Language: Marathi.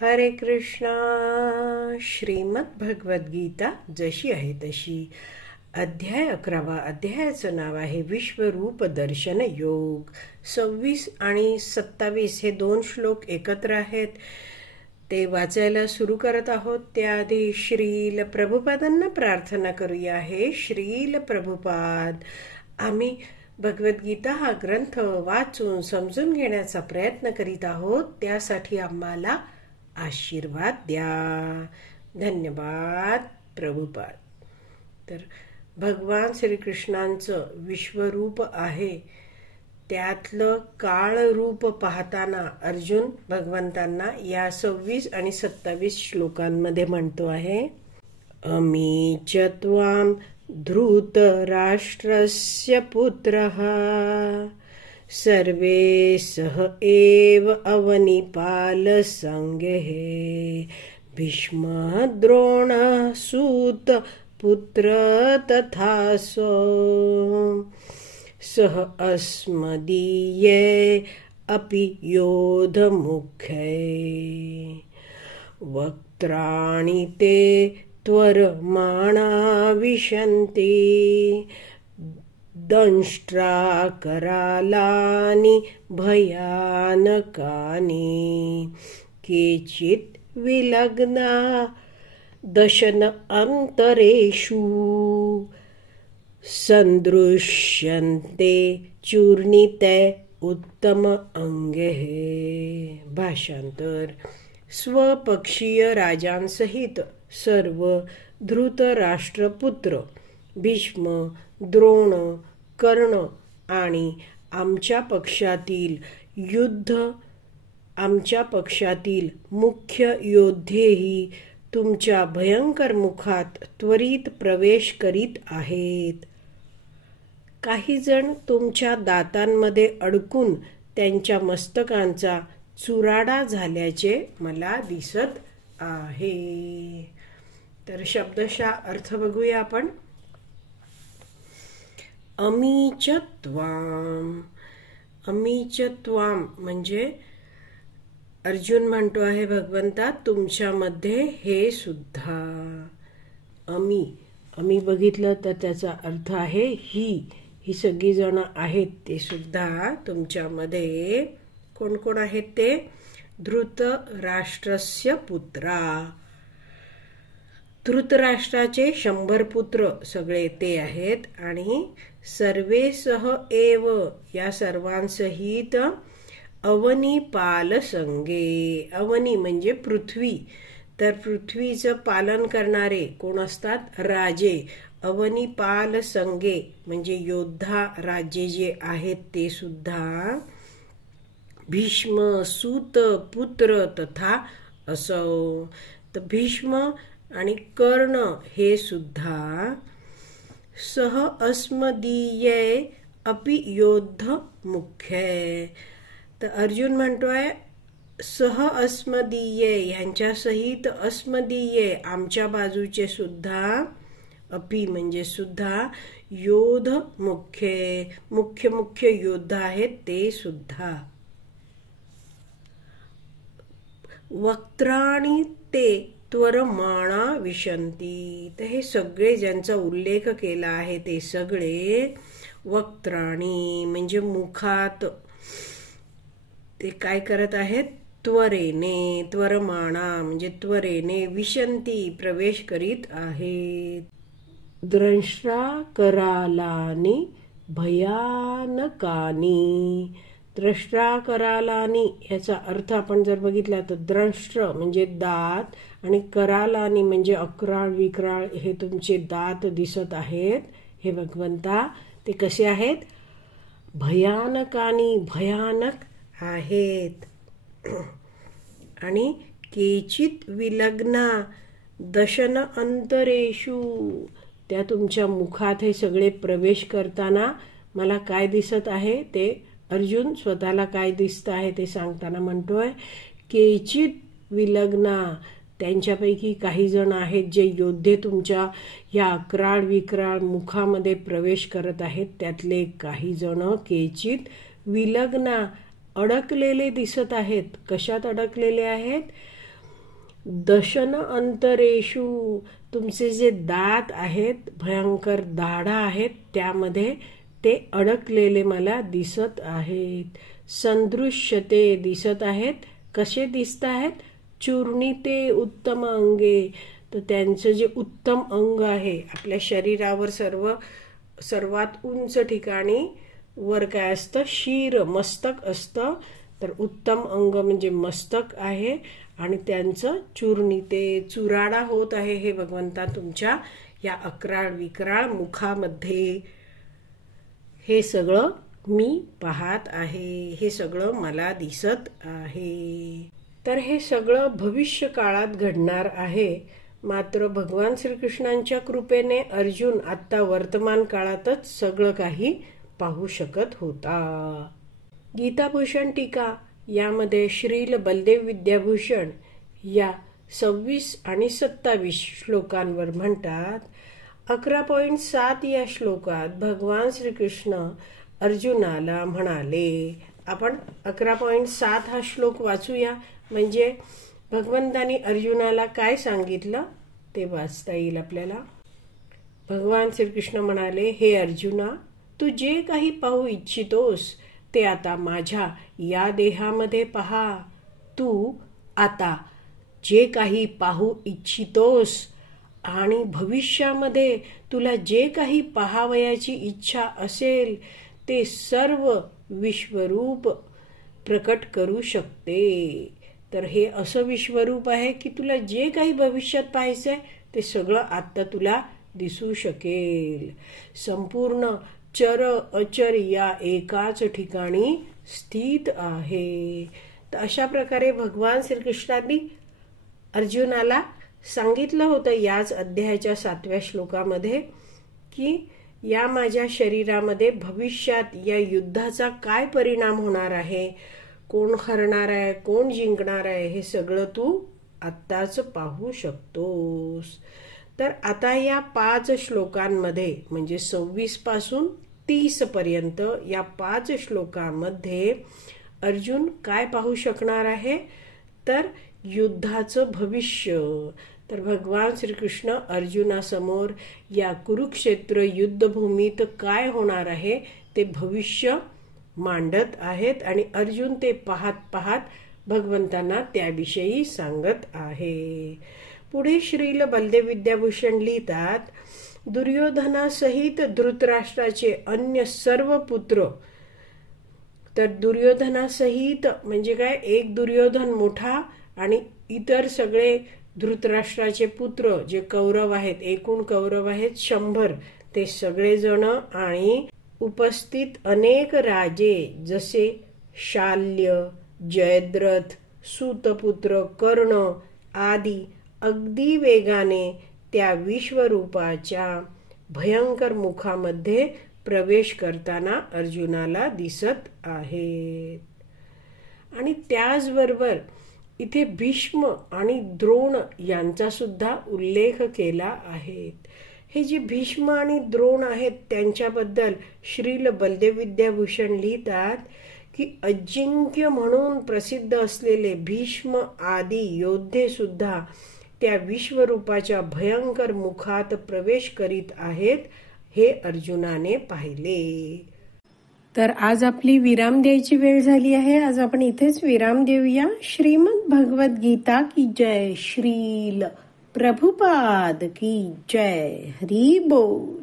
हरे कृष्णा. श्रीमद भगवद गीता जशी आहे तशी. अध्याय 11. अध्यायाचं नाव आहे विश्वरूप दर्शन योग. 26 आणि 27 हे दोन श्लोक एकत्र आहेत. ते वाचायला सुरू करत आहोत त्याआधी श्रील प्रभुपादांना प्रार्थना करूया. हे श्रील प्रभुपाद, आम्ही भगवद्गीता हा ग्रंथ वाचून समजून घेण्याचा प्रयत्न करीत आहोत. त्यासाठी आम्हाला आशीर्वाद द्या. धन्यवाद प्रभुपाद. तर भगवान श्रीकृष्णांचं विश्वरूप आहे, त्यातलं काळ रूप पाहताना अर्जुन भगवंतांना या 26 आणि 27 श्लोकांमध्ये म्हणतो आहे, अमी च त्वां धृतराष्ट्रस्य पुत्रः सर्वे सह एव अवनीपाल संगे भीष्म द्रोण सूत पुत्र तथासो सह अस्मदीये अपि योध मुख्ये वक्त्राणि ते त्वरमाणा विशन्ति दंष्ट्रा करालानि भयानकानि केचित् विलग्ना दशन अंतरेषु संदृश्यन्ते चूर्णिते उत्तम अंगे. भाषांतर. स्वपक्षीय राजांसहित सर्व धृतराष्ट्रपुत्र भीष्म, द्रोण, कर्ण आणि आमच्या पक्षातील मुख्य योद्धेही तुमच्या भयंकर मुखात त्वरित प्रवेश करीत आहेत. काही जण तुमच्या दातांमध्ये अडकून त्यांच्या मस्तकांचा चुराडा झाल्याचे मला दिसत आहे. तर शब्दशः अर्थ बघूया आपण. अमी च त्वां. अमी च त्वां म्हणजे अर्जुन म्हणतो आहे भगवंता, तुमच्यामध्ये हे सुद्धा. अमी बघितलं तर त्याचा अर्थ आहे ही सगळी जण आहेत ते सुद्धा तुमच्यामध्ये. कोण कोण आहेत ते? धृतराष्ट्रस्य पुत्रा. धृतराष्ट्राचे 100 पुत्र सगळे ते आहेत. आणि सर्वेसह एव या सर्वांसहित अवनीपाल संगे. अवनी म्हणजे पृथ्वी, तर पृथ्वीचं पालन करणारे कोण असतात? राजे. अवनीपाल संगे म्हणजे योद्धा राज्ये जे आहेत ते सुद्धा. भीष्म, सूत, पुत्र तथा असौ. तर भीष्म आणि कर्ण हे सुद्धा. सह अस्मदीये अपि योद्ध मुख्य. तर अर्जुन म्हणतोय सह अस्मदीये ह्यांच्या सहित अस्मदीये आमच्या बाजूचे सुद्धा. अपि म्हणजे सुद्धा. योध मुख्य योद्धा आहेत ते सुद्धा. वक्त्राणि ते त्वरमाणा विशन्ति. तर हे सगळे ज्यांचा उल्लेख केला आहे ते सगळे वक्त्राणि म्हणजे मुखात ते काय करत आहेत? त्वरेने. त्वरमाणा म्हणजे त्वरेने. विशन्ति प्रवेश करीत आहेत. द्रंष्ट्रा करालानि भयानकानि. द्रष्ट्रा करालानि याचा अर्थ आपण जर बघितला तर द्रष्ट्र म्हणजे दात आणि करालानि म्हणजे अक्राळ विक्राळ हे तुमचे दात दिसत आहेत हे भगवंता. ते कसे आहेत? भयानकानि भयानक आहेत. आणि केचित विलग्ना दशन अंतरेषु. त्या तुमच्या मुखात हे सगळे प्रवेश करताना मला काय दिसत आहे ते अर्जुन स्वतःला काय दिसत आहे ते सांगताना म्हणतोय केचित विलग्ना. त्यांच्यापैकी काही जण आहेत जे योद्धे तुमच्या या अक्राळ विक्राळ मुखामध्ये प्रवेश करत आहेत. त्यातले काही जण केचित विलग्ना अडकलेले दिसत आहेत. कशात अडकलेले आहेत? दशन अंतरेषु, तुमचे जे दात आहेत भयंकर दाढा आहेत त्यामध्ये ते अडकलेले मला दिसत आहेत. संदृश्यते, दिसत आहेत. कसे दिसत आहेत? चूर्णिते उत्तम अंगे, तर त्यांचं जे उत्तम अंग आहे आपल्या शरीरावर सर्वात उंच ठिकाणी वर काय असतं? शीर, मस्तक असतं. तर उत्तम अंग म्हणजे मस्तक आहे आणि त्यांचं चूर्णिते, चुराडा होत आहे हे भगवंता तुमच्या या अक्राळ विक्राळ मुखामध्ये. हे सगळं मी पाहत आहे, हे सगळं मला दिसत आहे. तर हे सगळं भविष्य काळात घडणार आहे. मात्र भगवान श्रीकृष्णांच्या कृपेने अर्जुन आता वर्तमान काळातच सगळं काही पाहू शकत होता. गीताभूषण टीका यामध्ये श्रील बलदेव विद्याभूषण या 26 आणि 27 श्लोकांवर म्हणतात, 11.7 या श्लोकात भगवान श्रीकृष्ण अर्जुनाला म्हणाले. आपण 11.7 हा श्लोक वाचूया, म्हणजे भगवंतानी अर्जुनाला काय सांगितलं ते वाचता येईल आपल्याला. भगवान श्रीकृष्ण म्हणाले, हे अर्जुना, तू जे काही पाहू इच्छितोस ते आता माझ्या या देहामध्ये पहा. तू आता जे काही पाहू इच्छितोस आणि भविष्यामध्ये तुला जे काही पाहावयाची इच्छा असेल ते सर्व विश्वरूप प्रकट करू शकते. तर हे असं विश्वरूप आहे की तुला जे काही भविष्यात पाहायचंय ते सगळं आता तुला दिसू शकेल. संपूर्ण चर अचर या एकाच ठिकाणी स्थित आहे. तर अशा प्रकारे भगवान श्रीकृष्णांनी अर्जुनाला सांगितलं होतं याच अध्यायाच्या 7व्या श्लोकामध्ये की या माझ्या शरीरामध्ये भविष्यात या युद्धाचा काय परिणाम होणार आहे, कोण हरणार आहे, कोण जिंकणार आहे, हे सगळं तू आत्ताच पाहू शकतोस. तर आता या 5 श्लोकांमध्ये म्हणजे 26 पासून 30 पर्यंत या 5 श्लोकांमध्ये अर्जुन काय पाहू शकणार आहे? तर युद्धाचं भविष्य. तर भगवान श्रीकृष्ण अर्जुनासमोर या कुरुक्षेत्र युद्धभूमीत काय होणार आहे ते भविष्य मांडत आहेत आणि अर्जुन ते पाहत पाहत भगवंतांना त्याविषयी सांगत आहे. पुढे श्रील बलदेव विद्याभूषण लिहितात, दुर्योधनासहित धृतराष्ट्राचे अन्य सर्व पुत्र. तर दुर्योधनासहित म्हणजे काय? एक दुर्योधन मोठा आणि इतर सगळे धृतराष्ट्राचे पुत्र जे कौरव आहेत, एकूण कौरव आहेत 100, ते सगळेजण आणि उपस्थित अनेक राजे जसे शाल्य, जयद्रथ, सूतपुत्र, कर्ण आदी अगदी वेगाने त्या विश्वरूपाच्या भयंकर मुखामध्ये प्रवेश करताना अर्जुनाला दिसत आहेत. आणि त्याचबरोबर इथे भीष्म आणि द्रोण यांचा सुद्धा उल्लेख केला आहे. हे जे भीष्म आणि द्रोण आहेत त्यांच्याबद्दल श्रील बलदेव विद्याभूषण लिहितात की अजिंक्य म्हणून प्रसिद्ध असलेले भीष्म आदी योद्धे सुद्धा त्या विश्वरूपाच्या भयंकर मुखात प्रवेश करीत आहेत हे अर्जुनाने पाहिले. तर आज आपली विराम द्यायची वेळ झाली आहे. आज आपण इथेच विराम देऊया. श्रीमद भगवत गीता की जय. श्रील प्रभुपाद की जय. हरी बोल.